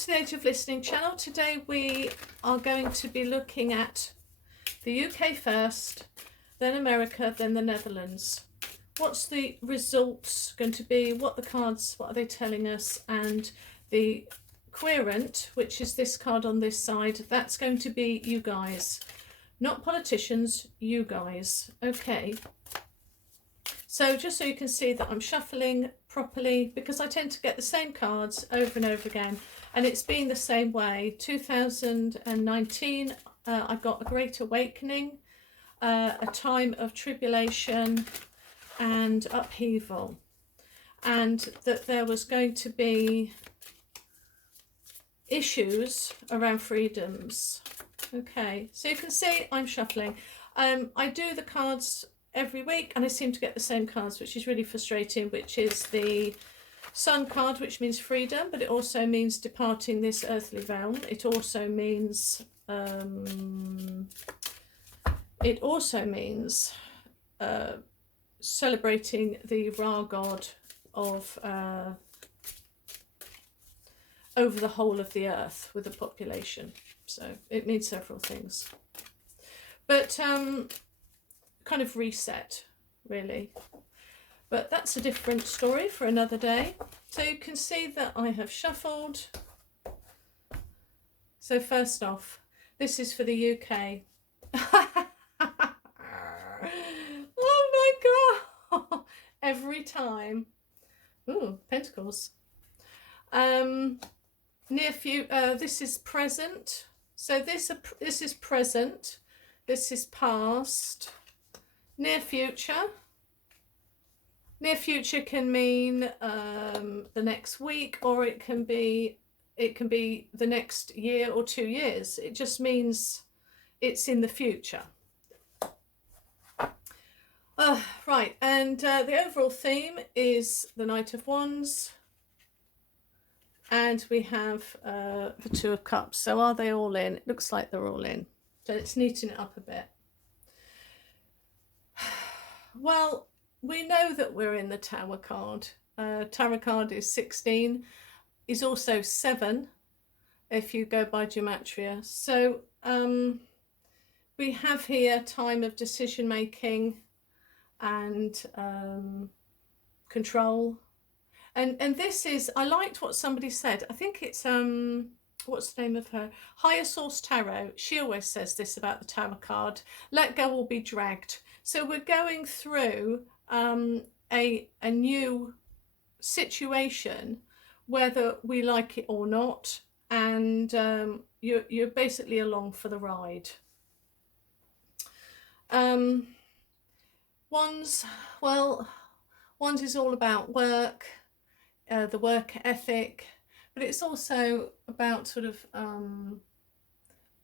to the Age of Listening channel. Today we are going to be looking at the UK first, then America, then the Netherlands. What's the results going to be? What the cards, what are they telling us? And the querent, which is this card on this side, that's going to be you guys. Not politicians, you guys. Okay. So just so you can see that I'm shuffling properly, because I tend to get the same cards over and over again, and it's been the same way. 2019, I got a great awakening, a time of tribulation and upheaval, and that there was going to be issues around freedoms. Okay, so you can see I'm shuffling. I do the cards every week and I seem to get the same cards, which is really frustrating, which is the Sun card, which means freedom, but it also means departing this earthly realm. It also means celebrating the Ra god of over the whole of the earth with the population. So it means several things, but kind of reset, really. But that's a different story for another day. So you can see that I have shuffled. So first off, this is for the UK. Oh my god! Every time. Ooh, Pentacles. Near future. This is present. So this is present. This is past. Near future. Near future can mean the next week, or it can be the next year or 2 years. It just means it's in the future. Right, and the overall theme is the Knight of Wands, and we have the Two of Cups. So are they all in? It looks like they're all in. So let's neaten it up a bit. Well, we know that we're in the Tower card. Tower card is 16, is also 7 if you go by gematria. So we have here time of decision making and control. And this is, I liked what somebody said. I think it's what's the name of her? Higher Source Tarot. She always says this about the Tower card. Let go or be dragged. So we're going through a new situation, whether we like it or not, and you're basically along for the ride. Wands, well, Wands is all about work, the work ethic, but it's also about sort of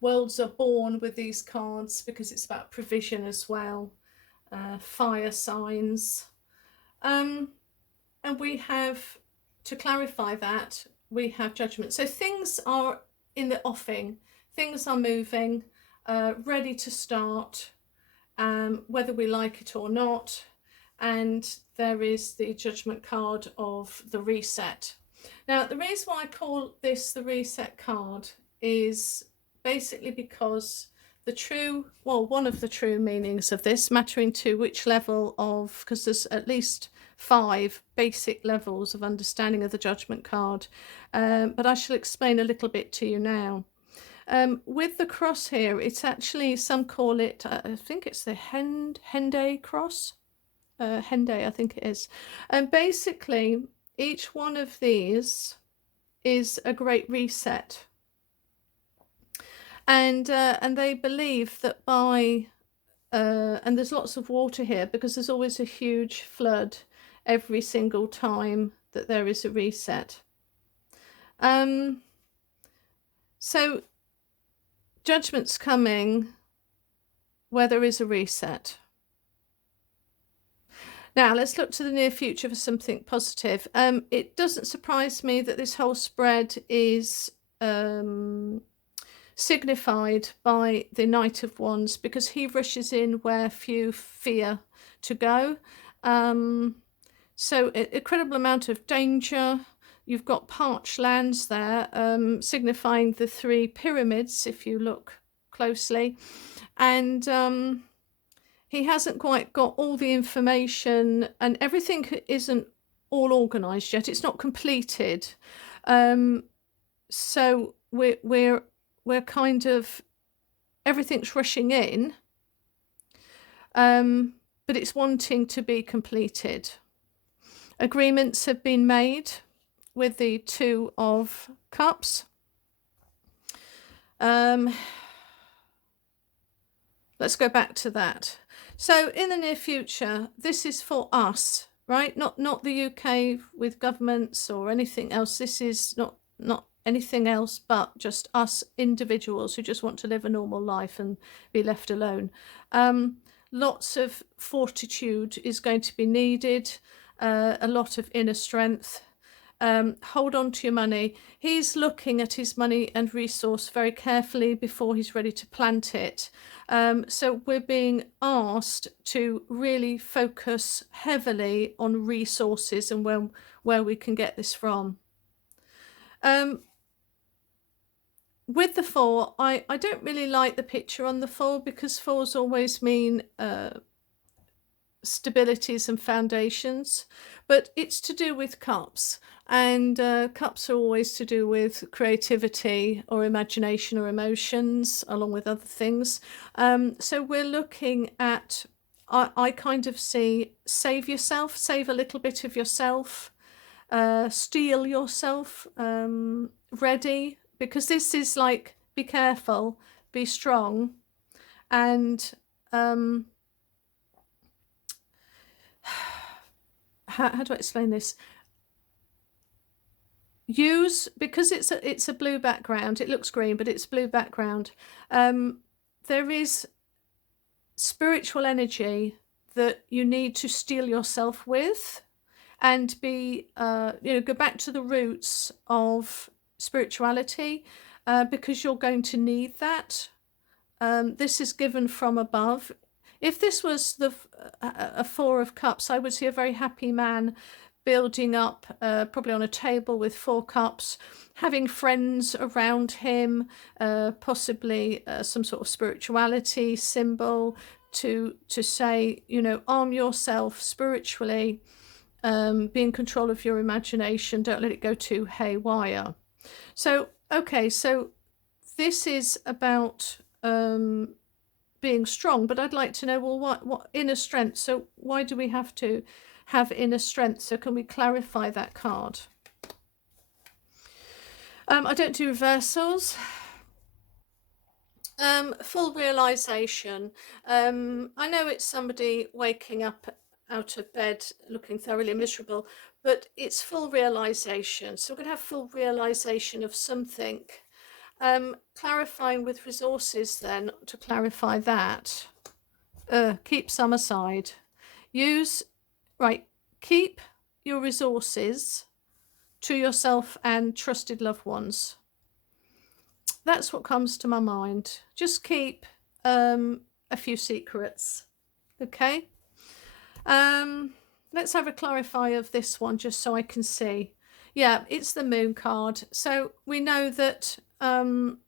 worlds are born with these cards, because it's about provision as well. Fire signs, and we have, to clarify that, we have judgment. So things are in the offing, things are moving, ready to start, whether we like it or not. And there is the judgment card of the reset. Now, the reason why I call this the reset card is basically because the true, well, one of the true meanings of this, mattering to which level of, because there's at least 5 basic levels of understanding of the judgment card, but I shall explain a little bit to you now. With the cross here, it's actually, some call it, I think it's the Henday cross, Henday I think it is, and basically each one of these is a great reset. And they believe that by, and there's lots of water here, because there's always a huge flood every single time that there is a reset. So judgment's coming where there is a reset. Now let's look to the near future for something positive. It doesn't surprise me that this whole spread is signified by the Knight of Wands, because he rushes in where few fear to go. So an incredible amount of danger, you've got parched lands there, signifying the 3 pyramids, if you look closely. And he hasn't quite got all the information, and everything isn't all organised yet. It's not completed. So we're kind of, everything's rushing in, but it's wanting to be completed. Agreements have been made with the 2 of Cups. Let's go back to that. So in the near future, this is for us, right? Not the UK with governments or anything else. This is not anything else but just us individuals who just want to live a normal life and be left alone. Lots of fortitude is going to be needed, a lot of inner strength. Hold on to your money. He's looking at his money and resource very carefully before he's ready to plant it. So we're being asked to really focus heavily on resources and where we can get this from. With the 4, I don't really like the picture on the 4, because 4s always mean stabilities and foundations, but it's to do with cups, and cups are always to do with creativity or imagination or emotions, along with other things. So we're looking at, I kind of see, save yourself, save a little bit of yourself, steel yourself, ready, because this is like, be careful, be strong, and how do I explain this? Use, because it's a blue background, it looks green, but it's blue background. There is spiritual energy that you need to steel yourself with, and be, go back to the roots of spirituality, because you're going to need that. This is given from above. If this was a 4 of Cups, I would see a very happy man building up, probably on a table with 4 cups, having friends around him, possibly some sort of spirituality symbol to say, arm yourself spiritually, be in control of your imagination, don't let it go too haywire. So, okay, so this is about being strong, but I'd like to know, well, what inner strength? So why do we have to have inner strength? So can we clarify that card? I don't do reversals. Full realization. I know it's somebody waking up out of bed looking thoroughly miserable, but it's full realization. So we're going to have full realization of something. Clarifying with resources then, to clarify that. Keep some aside. Keep your resources to yourself and trusted loved ones. That's what comes to my mind. Just keep a few secrets. Okay. Let's have a clarify of this one, just so I can see. Yeah, it's the Moon card. So we know that, again,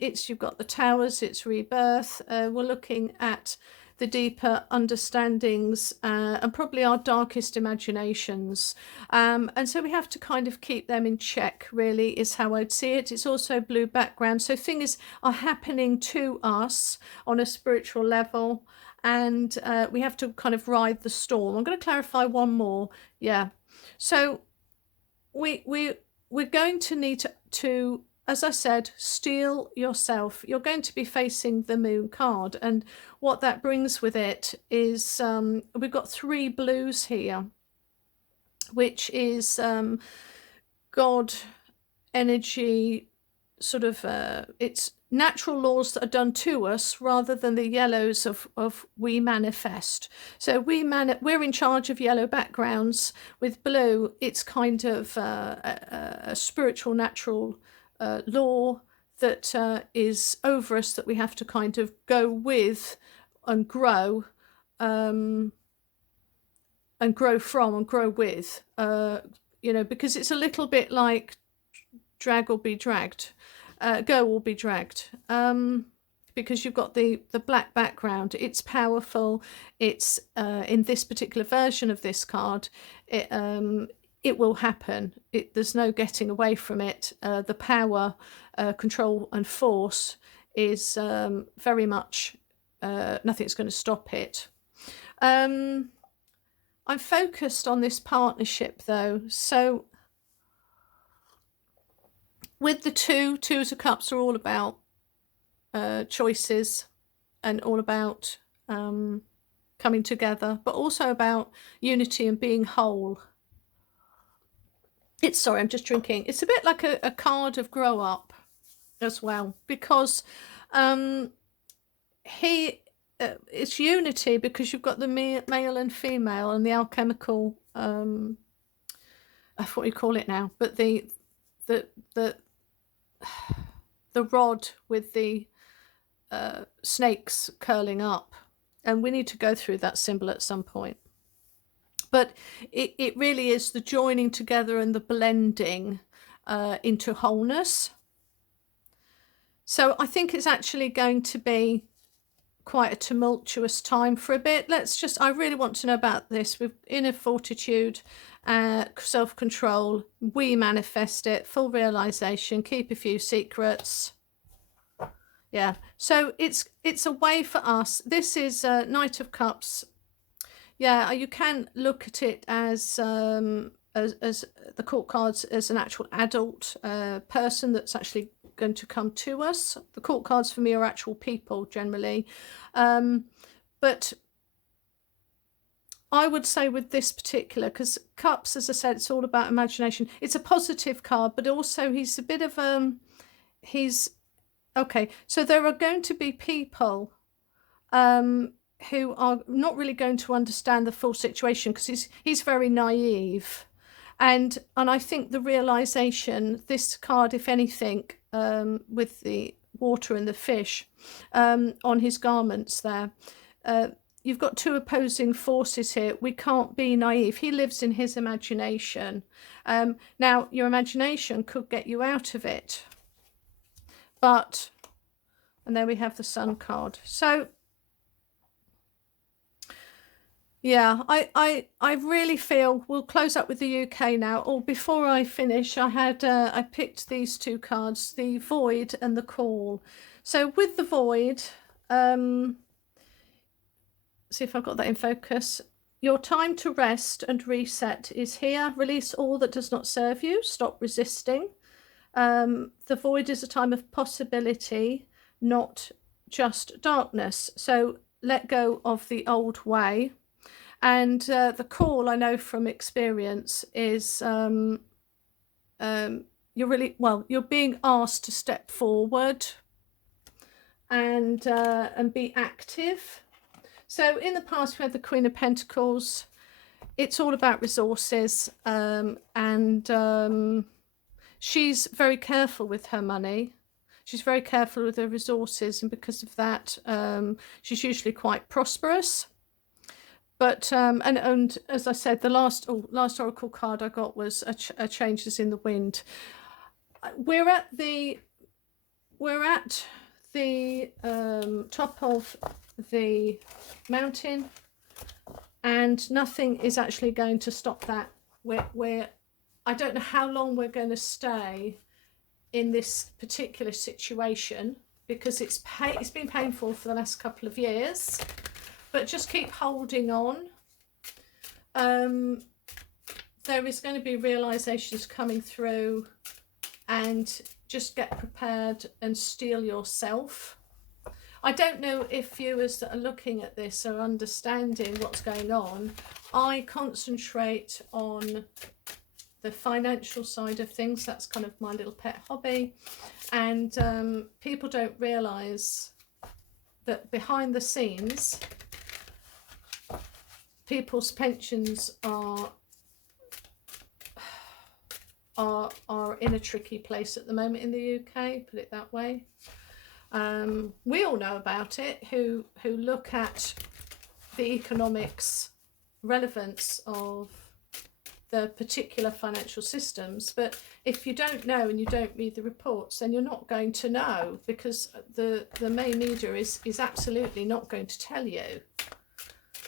you've got the Towers, it's rebirth. We're looking at the deeper understandings, and probably our darkest imaginations. And so we have to kind of keep them in check, really, is how I'd see it. It's also blue background. So things are happening to us on a spiritual level, and we have to kind of ride the storm. I'm going to clarify one more. Yeah. So we're going to need to, as I said, steel yourself. You're going to be facing the Moon card, and what that brings with it is we've got 3 blues here, which is God energy, sort of it's natural laws that are done to us, rather than the yellows of we manifest. So we're in charge of yellow backgrounds. With blue, it's kind of a spiritual natural law that is over us, that we have to kind of go with and grow from and grow with. you know, because it's a little bit like drag or be dragged, go or be dragged, because you've got the black background. It's powerful. It's in this particular version of this card, it will happen. There's no getting away from it. The power, control and force is very much, nothing's going to stop it. I'm focused on this partnership though. So with the Twos of Cups are all about choices and all about coming together, but also about unity and being whole. Sorry, I'm just drinking. It's a bit like a card of grow up as well, because it's unity, because you've got the male and female and the alchemical, I forgot what you call it now, but the rod with the snakes curling up, and we need to go through that symbol at some point. But it really is the joining together and the blending into wholeness. So I think it's actually going to be quite a tumultuous time for a bit. I really want to know about this with inner fortitude, self-control. We manifest it, full realization, keep a few secrets. Yeah, so it's a way for us. This is Knight of Cups. Yeah, you can look at it as the court cards as an actual adult person that's actually going to come to us. The court cards for me are actual people generally, but I would say with this particular, because Cups, as I said, it's all about imagination. It's a positive card, but also he's a bit of okay. So there are going to be people who are not really going to understand the full situation, because he's very naive, and I think the realization, this card, if anything, with the water and the fish on his garments there, you've got two opposing forces here. We can't be naive. He lives in his imagination. Now your imagination could get you out of it, but, and there we have the Sun card. So yeah, I really feel we'll close up with the UK now. Or before I finish, I picked these two cards, the Void and the Call. So with the Void, see if I've got that in focus. Your time to rest and reset is here. Release all that does not serve you. Stop resisting. The Void is a time of possibility, not just darkness. So let go of the old way. And the Call, I know from experience, is you're being asked to step forward and be active. So in the past we had the Queen of Pentacles. It's all about resources, and she's very careful with her money. She's very careful with her resources, and because of that, she's usually quite prosperous. But and as I said, the last oracle card I got was a changes in the wind. We're at the top of the mountain, and nothing is actually going to stop that. I don't know how long we're going to stay in this particular situation, because it's been painful for the last couple of years. But just keep holding on. There is going to be realizations coming through, and just get prepared and steel yourself. I don't know if viewers that are looking at this are understanding what's going on. I concentrate on the financial side of things. That's kind of my little pet hobby. And people don't realize that behind the scenes, people's pensions are in a tricky place at the moment in the UK, put it that way. We all know about it, who look at the economics relevance of the particular financial systems, but if you don't know and you don't read the reports, then you're not going to know, because the main media is absolutely not going to tell you.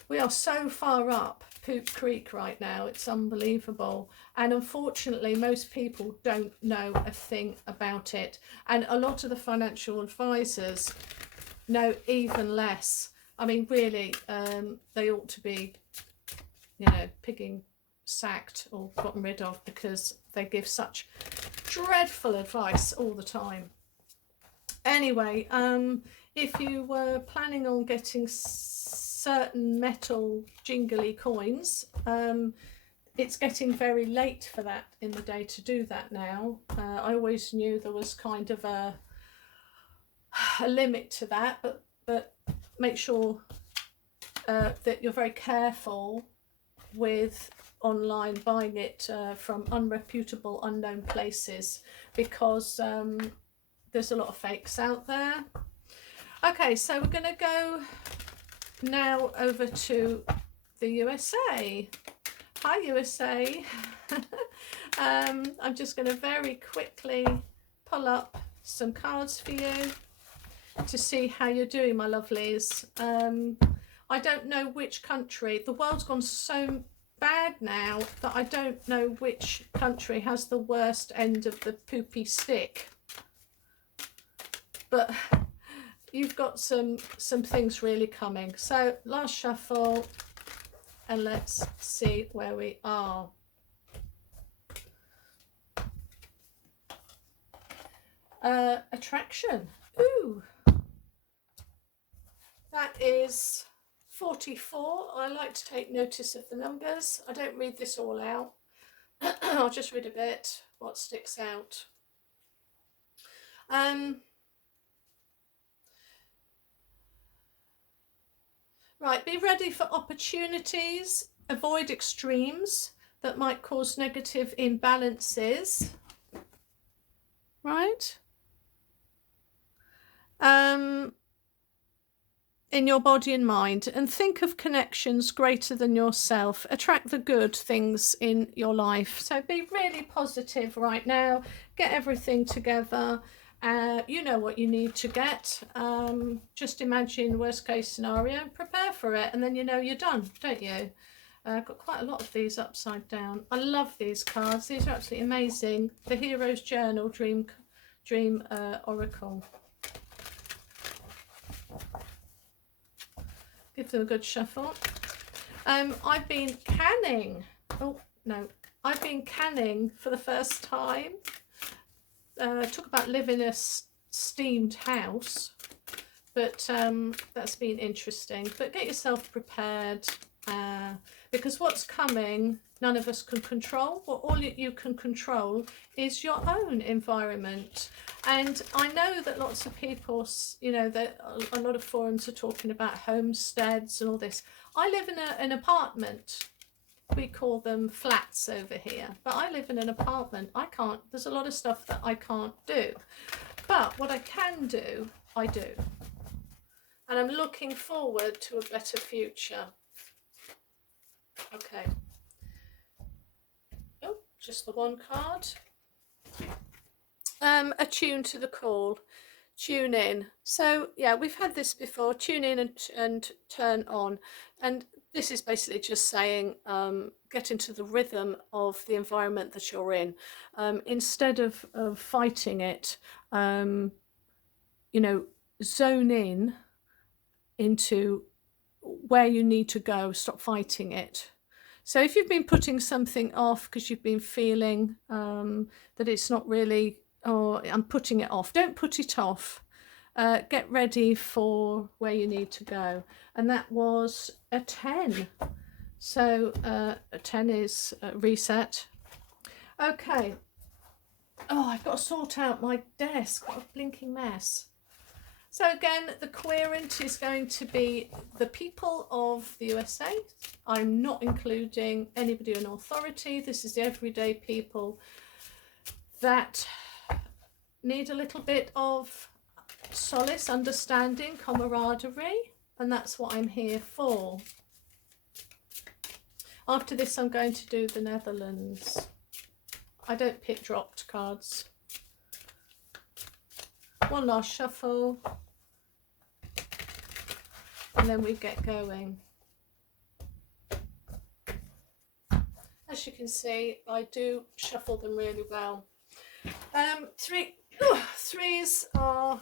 We are so far up Poop Creek right now, it's unbelievable, and unfortunately most people don't know a thing about it, and a lot of the financial advisors know even less. I mean, really, they ought to be, you know, sacked or gotten rid of, because they give such dreadful advice all the time. Anyway, if you were planning on getting certain metal jingly coins, it's getting very late for that in the day to do that now. I always knew there was kind of a limit to that, but make sure that you're very careful with online buying it from unreputable, unknown places, because there's a lot of fakes out there. Okay, so we're going to go now over to the USA. Hi USA. I'm just going to very quickly pull up some cards for you to see how you're doing, my lovelies. I don't know which country. The world's gone so bad now that I don't know which country has the worst end of the poopy stick. But you've got some things really coming. So last shuffle, and let's see where we are. Attraction. Ooh. That is 44. I like to take notice of the numbers. I don't read this all out. I'll just read a bit what sticks out. Right, be ready for opportunities. Avoid extremes that might cause negative imbalances. Right? In your body and mind, and think of connections greater than yourself. Attract the good things in your life. So be really positive right now. Get everything together. You know what you need to get. Just imagine worst case scenario, prepare for it, and then you know you're done, don't you? I've got quite a lot of these upside down. I love these cards. These are absolutely amazing. The Hero's Journal, Dream Oracle. Give them a good shuffle. I've been canning. Oh, no. I've been canning for the first time. Talk about living in a steamed house. But that's been interesting. But get yourself prepared. Because what's coming, none of us can control. Well, all you can control is your own environment. And I know that lots of people, you know, that a lot of forums are talking about homesteads and all this. I live in an apartment. We call them flats over here. But I live in an apartment. I can't, there's a lot of stuff that I can't do. But what I can do, I do. And I'm looking forward to a better future. Okay. Oh, just the one card. Attune to the call. Tune in. So yeah, we've had this before. Tune in and turn on. And this is basically just saying get into the rhythm of the environment that you're in. Instead of fighting it, you know, zone in into where you need to go. Stop fighting it. So if you've been putting something off because you've been feeling that it's not really, oh, I'm putting it off, don't put it off. Get ready for where you need to go. And that was a 10. So a 10 is reset. Okay. Oh, I've got to sort out my desk. What a blinking mess. So again, the querent is going to be the people of the USA. I'm not including anybody in authority. This is the everyday people that need a little bit of solace, understanding, camaraderie, and that's what I'm here for. After this, I'm going to do the Netherlands. I don't pick dropped cards. One last shuffle. And then we get going. As you can see, I do shuffle them really well. Threes are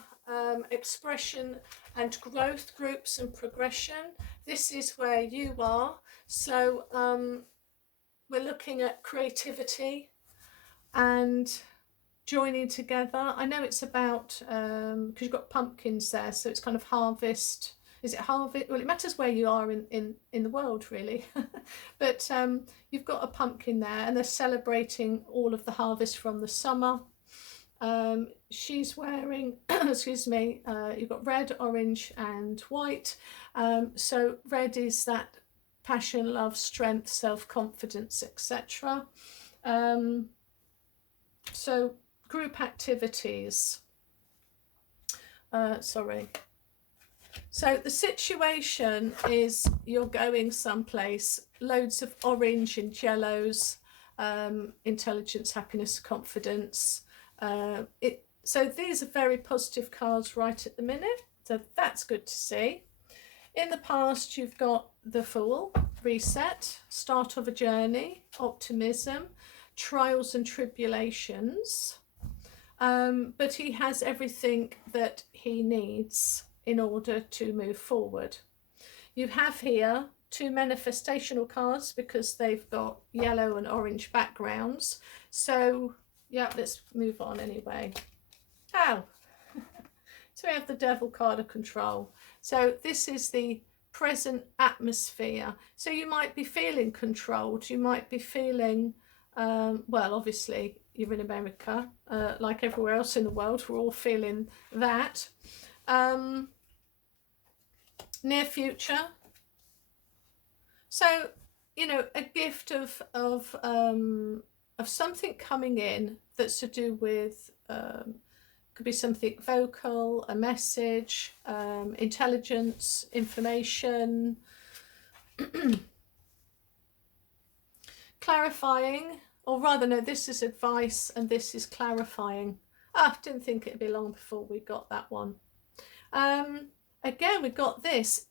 expression and growth groups and progression. This is where you are. So we're looking at creativity and joining together. I know it's about, because you've got pumpkins there, so it's kind of harvest. Is it harvest? Well, it matters where you are in the world, really. But you've got a pumpkin there, and they're celebrating all of the harvest from the summer. She's wearing, excuse me, you've got red, orange and white. So red is that passion, love, strength, self-confidence, etc. So group activities. So the situation is you're going someplace, loads of orange and yellows, intelligence, happiness, confidence. So these are very positive cards right at the minute, so that's good to see. In the past, you've got the Fool, reset, start of a journey, optimism, trials and tribulations, but he has everything that he needs in order to move forward. You have here two manifestational cards because they've got yellow and orange backgrounds. So yeah, let's move on anyway. Ow! So we have the Devil card of control. So this is the present atmosphere. So you might be feeling controlled. You might be feeling, well, obviously you're in America, like everywhere else in the world. We're all feeling that. Near future. So, you know, a gift of something coming in that's to do with, could be something vocal, a message, intelligence, information, clarifying, or rather, no, this is advice and this is clarifying. Ah, didn't think it'd be long before we got that one. Again, we got this.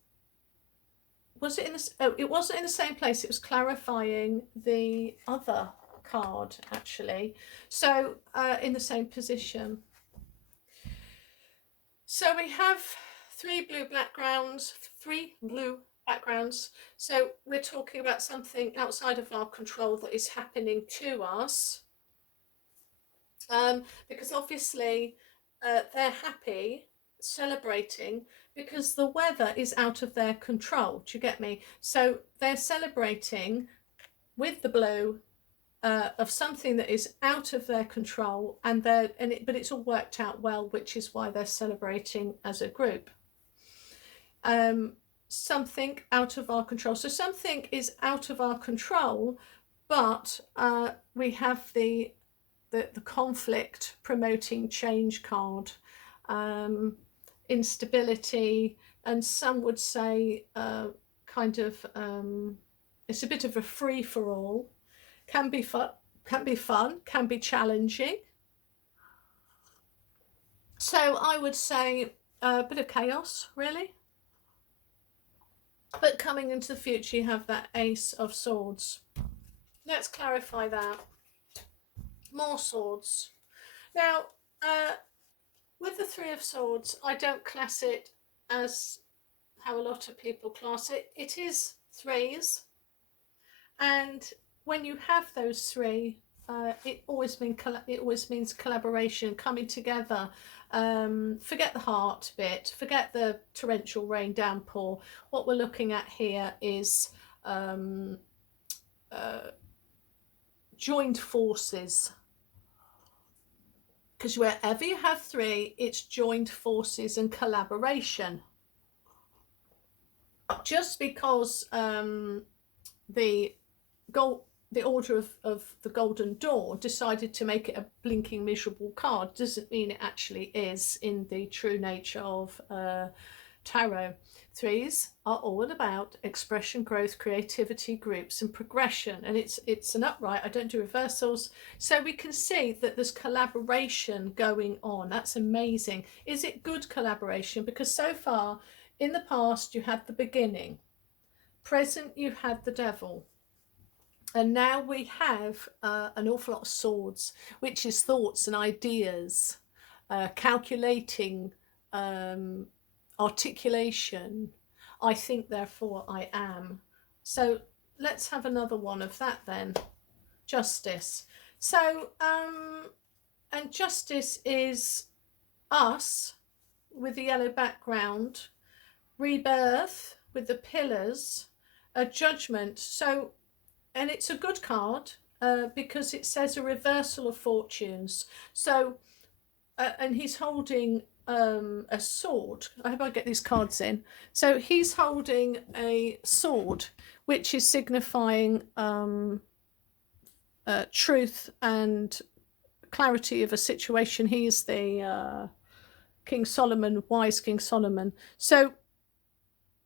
Was it in the? Oh, it wasn't in the same place. It was clarifying the other card, actually. So in the same position. So we have three blue backgrounds. So we're talking about something outside of our control that is happening to us. Because obviously they're happy, celebrating, because the weather is out of their control. Do you get me? So they're celebrating with the blue of something that is out of their control, but it's all worked out well, which is why they're celebrating as a group. Something out of our control. So something is out of our control, but we have the conflict promoting change card, instability, and some would say kind of it's a bit of a free for all. Can be fun, can be challenging. So I would say a bit of chaos, really. But coming into the future, you have that Ace of Swords. Let's clarify that. More swords. Now, with the Three of Swords, I don't class it as how a lot of people class it. It is threes, and when you have those three, it always means collaboration, coming together. Forget the heart bit, forget the torrential rain downpour. What we're looking at here is joined forces. Because wherever you have three, it's joined forces and collaboration. Just because the Order of the Golden Dawn decided to make it a blinking miserable card doesn't mean it actually is in the true nature of tarot. Threes are all about expression, growth, creativity, groups and progression, and it's an upright. I don't do reversals, so we can see that there's collaboration going on. That's amazing. Is it good collaboration? Because so far in the past you had the beginning, present you had the devil, and now we have an awful lot of swords, which is thoughts and ideas, calculating, articulation. I think, therefore I am. So let's have another one of that then. Justice. So and justice is us with the yellow background, rebirth with the pillars, a judgment. So, and it's a good card because it says a reversal of fortunes. So and he's holding a sword. I hope I get these cards in. So he's holding a sword, which is signifying truth and clarity of a situation. He's the King Solomon, wise King Solomon. So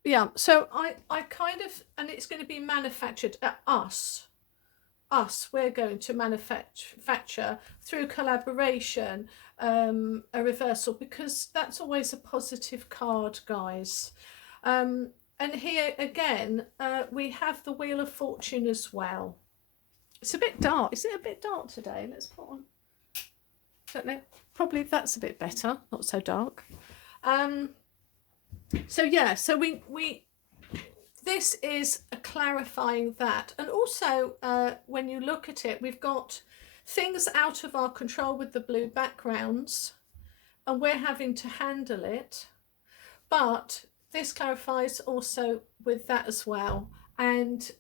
yeah, so I kind of, and it's going to be manufactured at us, we're going to manufacture through collaboration a reversal, because that's always a positive card, guys. And here again we have the Wheel of Fortune as well. It's a bit dark. Is it a bit dark today? Let's put on, don't know, probably that's a bit better, not so dark. So yeah, so we this is a clarifying that. And also when you look at it, we've got things out of our control with the blue backgrounds, and we're having to handle it. But this clarifies also with that as well. And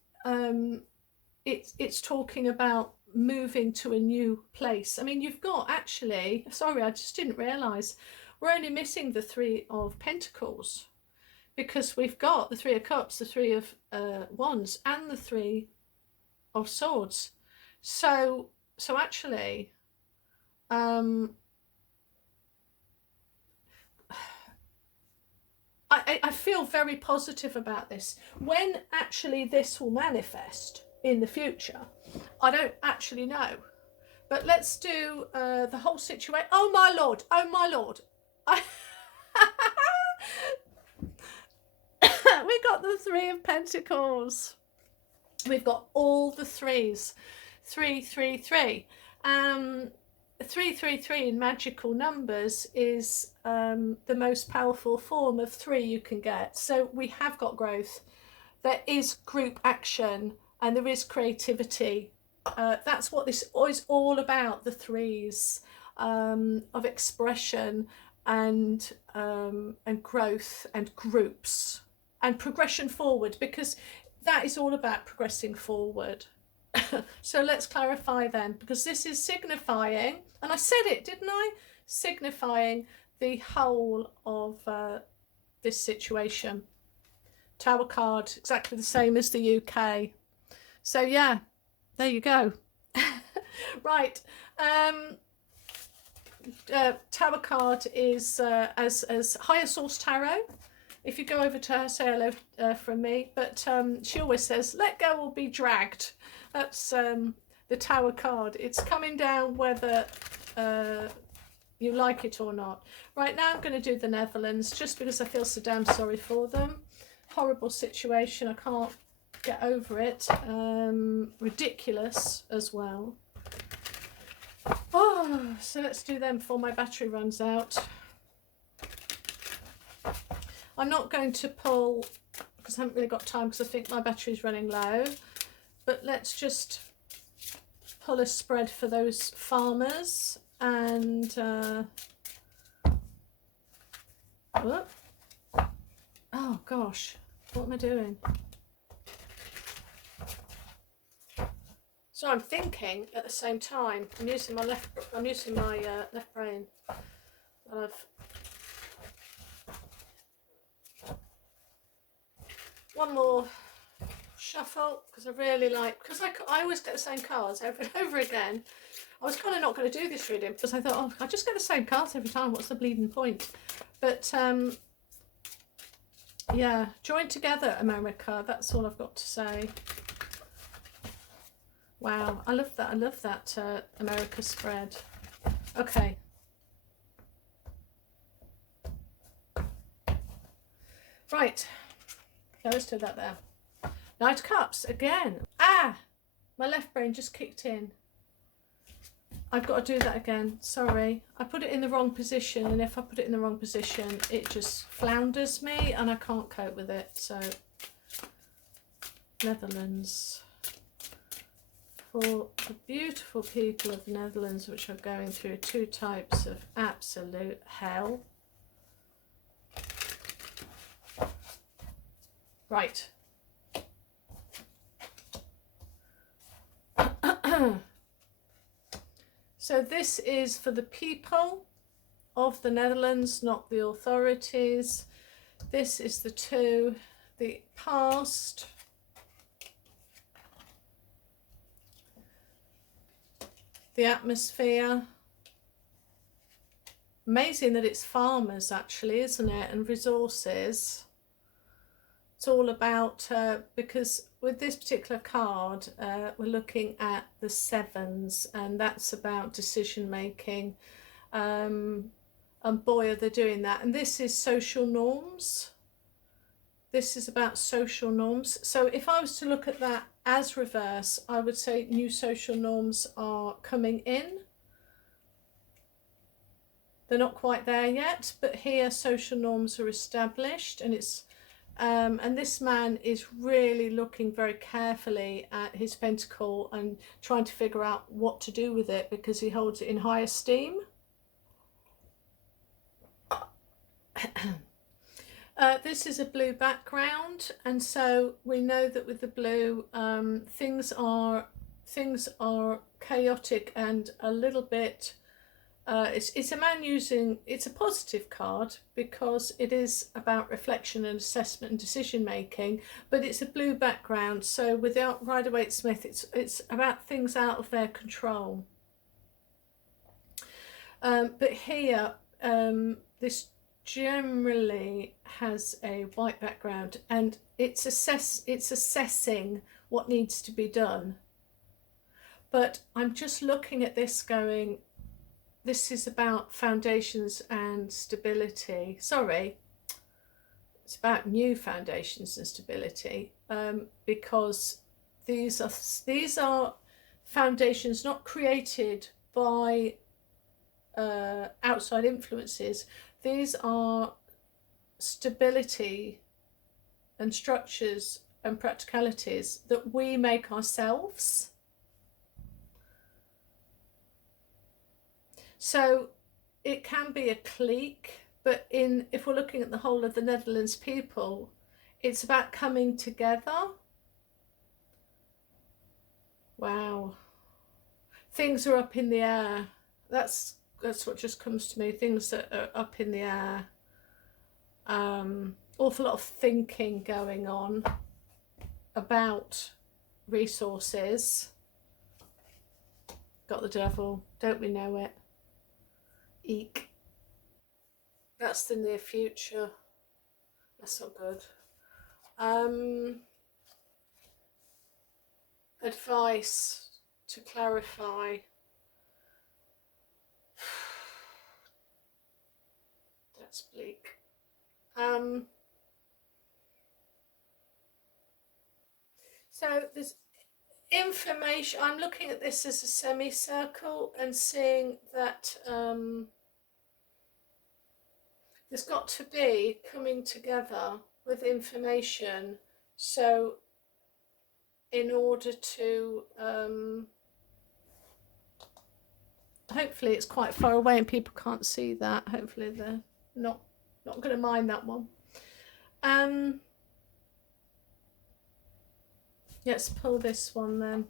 it's talking about moving to a new place. I mean, you've got actually, sorry, I just didn't realise, we're only missing the Three of Pentacles, because we've got the Three of Cups, the Three of Wands, and the Three of Swords. So actually, I feel very positive about this. When actually this will manifest in the future, I don't actually know. But let's do the whole situation. Oh my lord! Oh my lord! We got the Three of Pentacles. We've got all the threes. 3, 3, 3. 3, 3, 3 in magical numbers is the most powerful form of 3 you can get. So we have got growth. There is group action and there is creativity. That's what this is all about, the threes of expression and growth and groups and progression forward, because that is all about progressing forward. So let's clarify then, because this is signifying, and I said it, didn't I? Signifying the whole of this situation. Tower card, exactly the same as the UK. So yeah, there you go. Right. Tower card is as Higher Source Tarot. If you go over to her, say hello from me. But she always says, let go or be dragged. That's the Tower card. It's coming down whether you like it or not. Right, now I'm going to do the Netherlands, just because I feel so damn sorry for them. Horrible situation. I can't get over it. Ridiculous as well. Oh, so let's do them before my battery runs out. I'm not going to pull, because I haven't really got time, because I think my battery's running low. But let's just pull a spread for those farmers. And whoop. Oh gosh, what am I doing? So I'm thinking at the same time. I'm using my left brain. One more shuffle, because I really like, because I always get the same cards over and over again. I was kind of not going to do this reading because I thought, oh, I just get the same cards every time. What's the bleeding point? But Yeah, join together, America. That's all I've got to say. Wow, I love that. I love that America spread. Okay. Right. Now let's do that there. Knight of Cups again. Ah! My left brain just kicked in. I've got to do that again. Sorry. I put it in the wrong position, and if I put it in the wrong position, it just flounders me and I can't cope with it. So, Netherlands. For the beautiful people of the Netherlands, which are going through 2 types of absolute hell. Right. So this is for the people of the Netherlands, not the authorities. This is the 2, the past, the atmosphere. Amazing that it's farmers actually, isn't it? And resources. It's all about, because with this particular card, we're looking at the 7s, and that's about decision making. And boy, are they doing that. And this is social norms. This is about social norms. So if I was to look at that as reverse, I would say new social norms are coming in. They're not quite there yet, but here social norms are established, and it's and this man is really looking very carefully at his pentacle and trying to figure out what to do with it, because he holds it in high esteem. This is a blue background, and so we know that with the blue, things are chaotic and a little bit. It's a man using, it's a positive card because it is about reflection and assessment and decision making, but it's a blue background. So without Rider-Waite-Smith, it's about things out of their control. But here, this generally has a white background, and it's assessing what needs to be done. But I'm just looking at this going, this is about foundations and stability. Sorry, it's about new foundations and stability, because these are foundations not created by outside influences. These are stability and structures and practicalities that we make ourselves. So it can be a clique, but if we're looking at the whole of the Netherlands people, it's about coming together. Wow. Things are up in the air. That's what just comes to me. Things that are up in the air. Awful lot of thinking going on about resources. Got the devil. Don't we know it? Eek. That's the near future. That's not good. Advice to clarify. That's bleak. So there's information. I'm looking at this as a semicircle and seeing that there's got to be coming together with information. So in order to hopefully it's quite far away and people can't see that. Hopefully they're not going to mind that one. Let's pull this one then.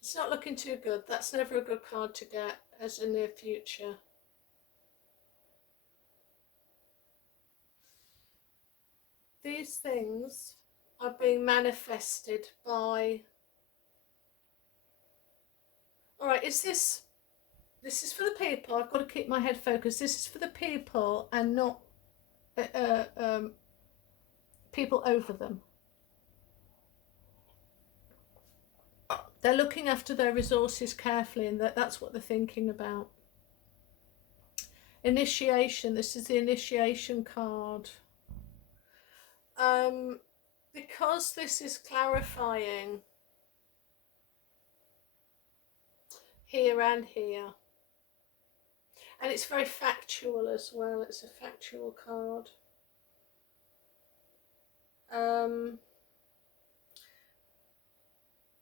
It's not looking too good. That's never a good card to get as a near future. These things are being manifested by... All right, is this This is for the people. I've got to keep my head focused. This is for the people and not people over them. They're looking after their resources carefully, and that's what they're thinking about. Initiation. This is the initiation card. Because this is clarifying here and here, and it's very factual as well. It's a factual card.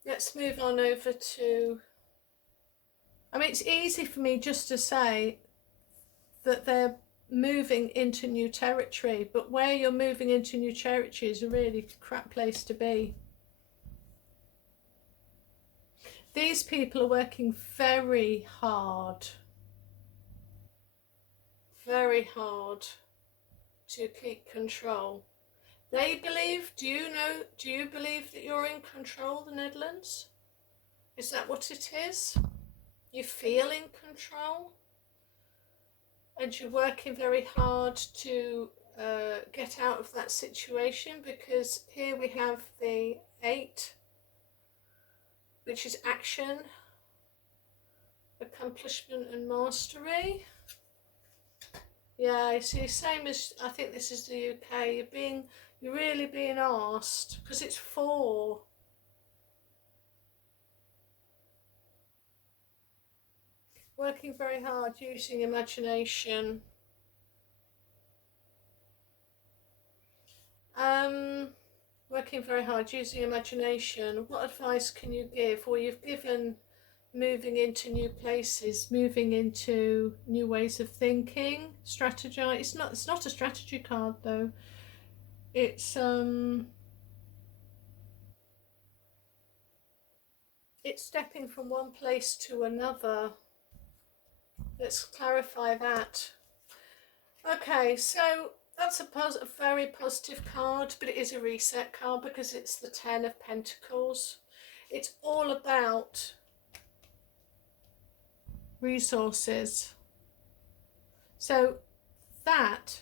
Let's move on over to, I mean, it's easy for me just to say that they're moving into new territory, but where you're moving into new territory is a really crap place to be. These people are working very hard to keep control. They believe, do you believe that you're in control, the Netherlands? Is that what it is? You feel in control? And you're working very hard to get out of that situation, because here we have the 8, which is action, accomplishment and mastery. Yeah, you see, same as, I think this is the UK, you're really being asked, because it's 4. Working very hard, using imagination. Working very hard, using imagination. What advice can you give? Well, you've given moving into new places, moving into new ways of thinking, strategize. It's not a strategy card though. It's stepping from one place to another. Let's clarify that. Okay, so that's a very positive card, but it is a reset card because it's the 10 of Pentacles. It's all about resources. So that,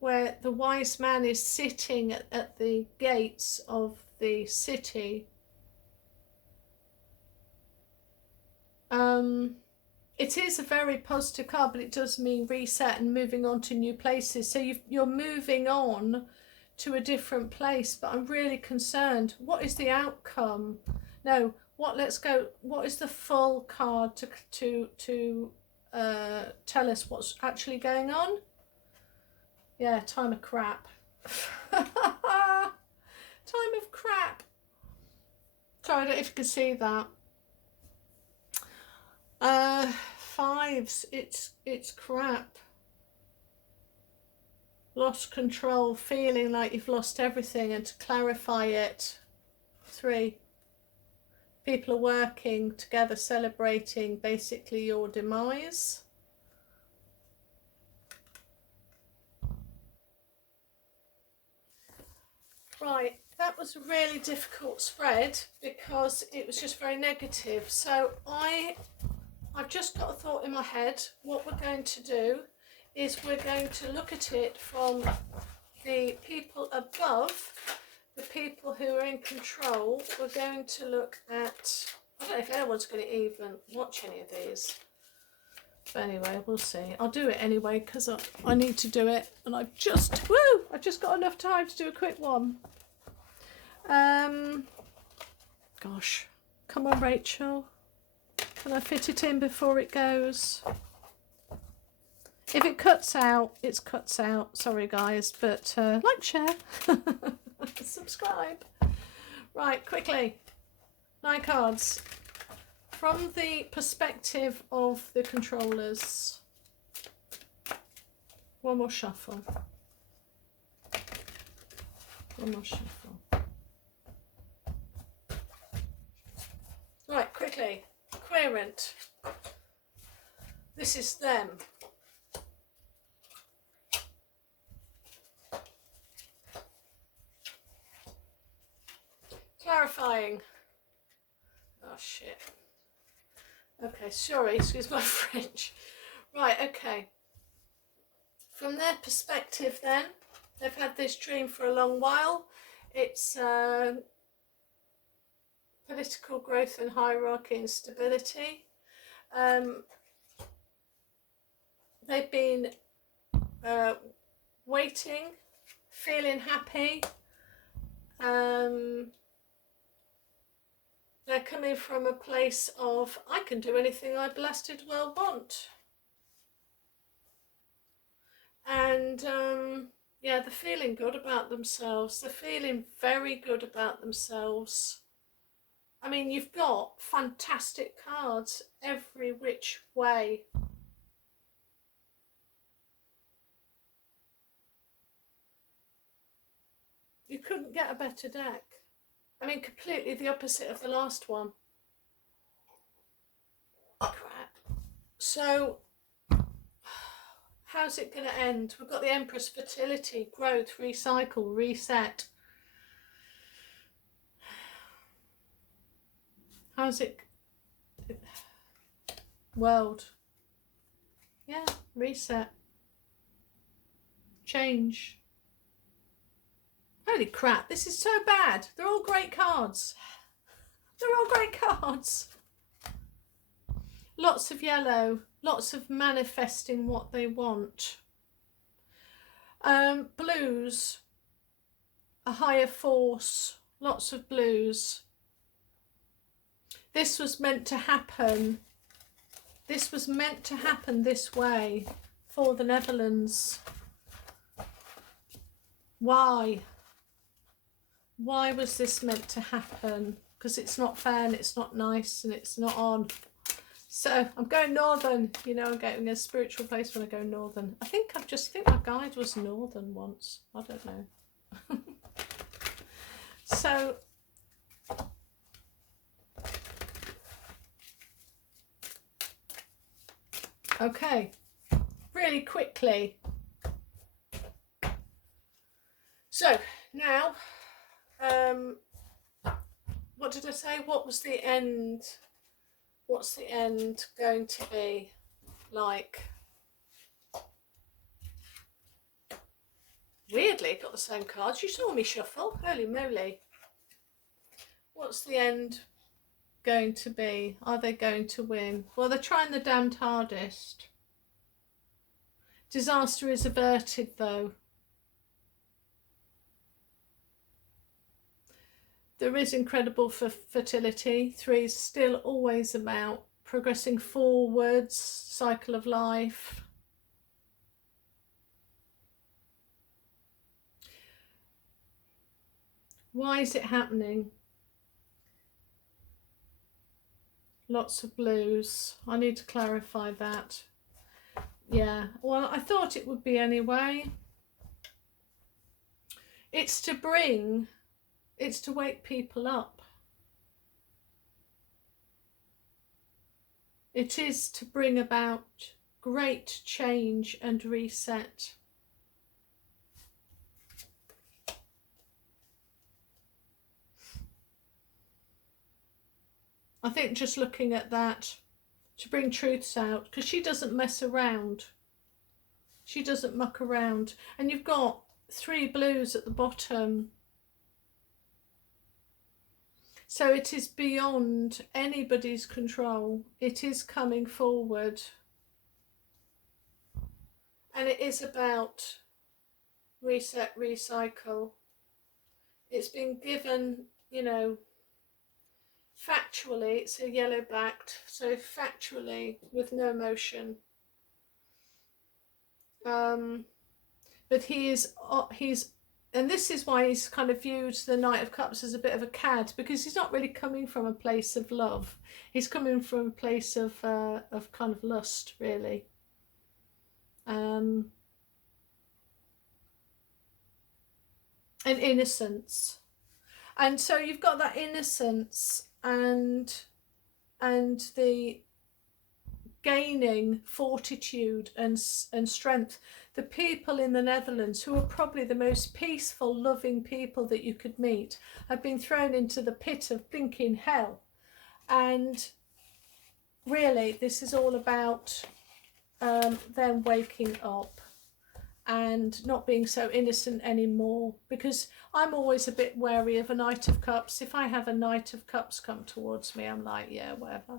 where the wise man is sitting at the gates of the city, it is a very positive card, but it does mean reset and moving on to new places. So you're moving on to a different place, but I'm really concerned. What is the outcome? No, let's go. What is the full card to tell us what's actually going on? Yeah, time of crap. Time of crap. Sorry, I don't know if you can see that. 5s, it's crap. Lost control, feeling like you've lost everything, and to clarify it. 3, people are working together, celebrating basically your demise. Right, that was a really difficult spread because it was just very negative. So I've just got a thought in my head. What we're going to do is we're going to look at it from the people above, the people who are in control. We're going to look at, I don't know if anyone's going to even watch any of these. But anyway, we'll see. I'll do it anyway because I need to do it. And I've just got enough time to do a quick one. Gosh. Come on, Rachel. Can I fit it in before it goes? If it cuts out, it cuts out. Sorry, guys, but like, share, subscribe. Right, quickly. 9 cards. From the perspective of the controllers. One more shuffle. One more shuffle. Right, quickly. Querent. This is them. Clarifying. Oh shit. Okay, sorry, excuse my French. Right, okay. From their perspective then, they've had this dream for a long while. It's political growth and hierarchy and stability. They've been waiting, feeling happy. They're coming from a place of, I can do anything I blasted well want. And yeah, they're feeling good about themselves. They're feeling very good about themselves. I mean, you've got fantastic cards every which way. You couldn't get a better deck. I mean, completely the opposite of the last one. Crap. So, how's it going to end? We've got the Empress, fertility, growth, recycle, reset. How's it? World. Yeah, reset. Change. Holy crap, this is so bad. They're all great cards. They're all great cards. Lots of yellow, lots of manifesting what they want. Blues, a higher force, lots of blues. This was meant to happen. This was meant to happen this way for the Netherlands. Why? Why was this meant to happen? Because it's not fair and it's not nice and it's not on. So I'm going northern. You know, I'm getting a spiritual place when I go northern. I think my guide was northern once. I don't know. So okay, really quickly. So now, what did I say? What was the end? What's the end going to be like? Weirdly, got the same cards. You saw me shuffle. Holy moly. What's the end going to be? Are they going to win? Well, they're trying the damned hardest. Disaster is averted, though. There is incredible fertility. 3 is still always about progressing forwards, cycle of life. Why is it happening? Lots of blues. I need to clarify that. Yeah, well, I thought it would be anyway. It's to wake people up. It is to bring about great change and reset. I think just looking at that, to bring truths out, because she doesn't mess around. She doesn't muck around. And you've got 3 blues at the bottom. So it is beyond anybody's control. It is coming forward. And it is about reset, recycle. It's been given, you know, factually, it's a yellow backed, so factually with no emotion. But he's and this is why he's kind of viewed the Knight of Cups as a bit of a cad, because he's not really coming from a place of love. He's coming from a place of kind of lust, really. And innocence. And so you've got that innocence and the gaining fortitude and strength. The people in the Netherlands, who are probably the most peaceful, loving people that you could meet, have been thrown into the pit of blinking hell. And really, this is all about them waking up and not being so innocent anymore, because I'm always a bit wary of a Knight of Cups. If I have a Knight of Cups come towards me, I'm like, yeah, whatever.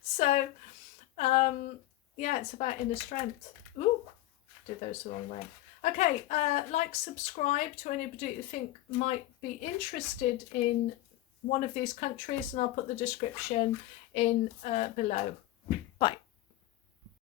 So yeah, it's about inner strength. Ooh, did those the wrong way. Okay, like, subscribe to anybody you think might be interested in one of these countries, and I'll put the description in below. Bye.